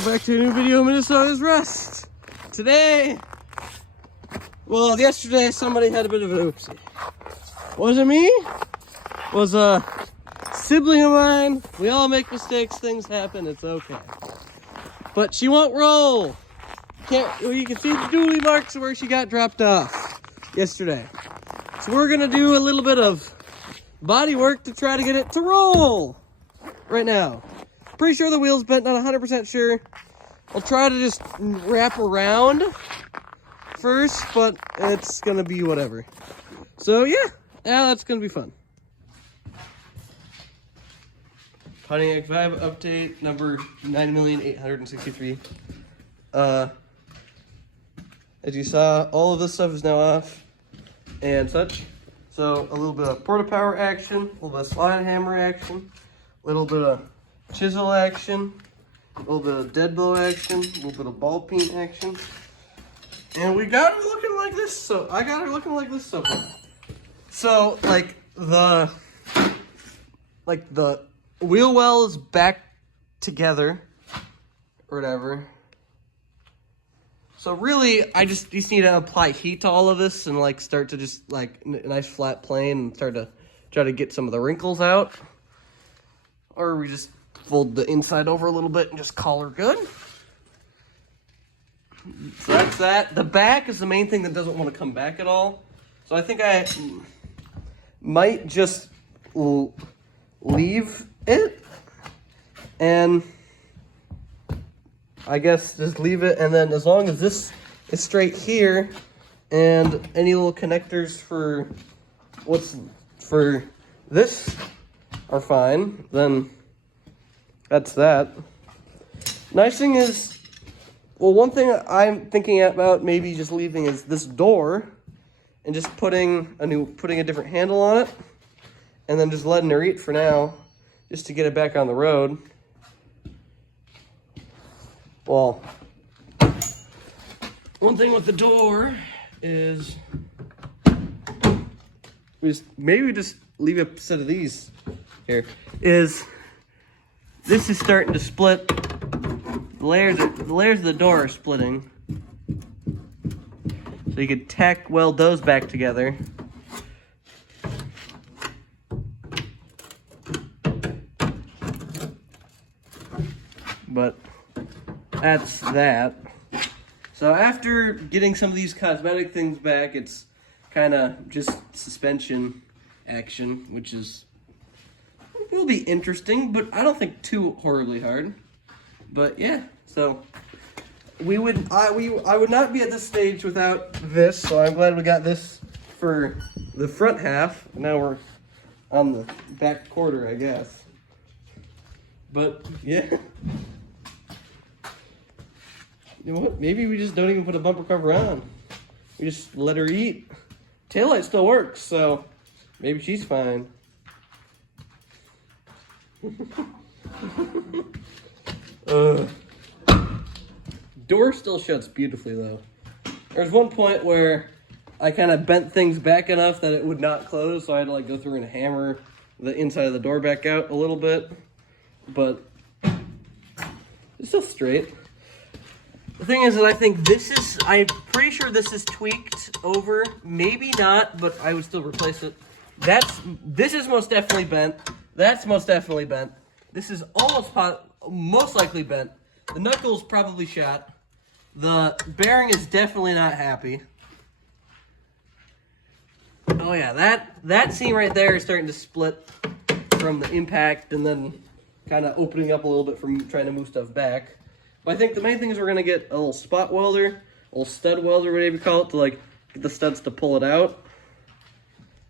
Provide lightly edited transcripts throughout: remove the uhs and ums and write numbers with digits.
welcome back to a new video of Minnesota's Rust. Today, well, yesterday somebody had a bit of an oopsie. Wasn't me, it was a sibling of mine. We all make mistakes, things happen, it's okay. But she won't roll. You can see the dually marks where she got dropped off yesterday. So we're gonna do a little bit of body work to try to get it to roll right now. Pretty sure the wheel's bent, not 100% sure. I'll try to just wrap around first, but it's gonna be whatever. So yeah, that's gonna be fun. Pontiac Vibe update number 9,863. As you saw, all of this stuff is now off and such. So a little bit of porta power action, a little bit of slide hammer action, a little bit of chisel action, a little bit of dead blow action, a little bit of ball peen action. And we got her looking like this, so I got her looking like this so far. So like the wheel well is back together or whatever. So really I just need to apply heat to all of this and like start to just like a nice flat plane and start to try to get some of the wrinkles out. Or we just fold the inside over a little bit and just call her good. So that's that. The back is the main thing that doesn't want to come back at all. So I think I might just leave it and I guess just leave it, and then as long as this is straight here and any little connectors for this are fine, then that's that. Nice thing is, well, one thing I'm thinking about maybe just leaving is this door and just putting a different handle on it and then just letting her eat for now just to get it back on the road. Well, one thing with the door is maybe we just leave a set of these here. This is starting to split. The layers of the door are splitting. So you could tack weld those back together. But that's that. So after getting some of these cosmetic things back, it's kind of just suspension action, which will be interesting, but I don't think too horribly hard. But yeah, so I would not be at this stage without this, so I'm glad we got this for the front half. Now we're on the back quarter, I guess. But yeah. You know what? Maybe we just don't even put a bumper cover on. We just let her eat. Taillight still works, so maybe she's fine. Door still shuts beautifully though. There's one point where I kind of bent things back enough that it would not close, so I had to like go through and hammer the inside of the door back out a little bit. But it's still straight. The thing is that I think I'm pretty sure this is tweaked over. Maybe not, but I would still replace it. This is most definitely bent. That's most definitely bent. This is most likely bent. The knuckle's probably shot. The bearing is definitely not happy. Oh yeah, that seam right there is starting to split from the impact and then kind of opening up a little bit from trying to move stuff back. But I think the main thing is we're gonna get a little spot welder, a little stud welder, whatever you call it, to like get the studs to pull it out.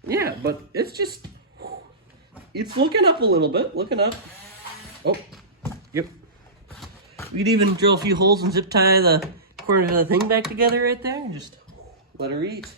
Yeah, but it's looking up a little bit, looking up. Oh, yep. We could even drill a few holes and zip tie the corner of the thing back together right there and just let her eat.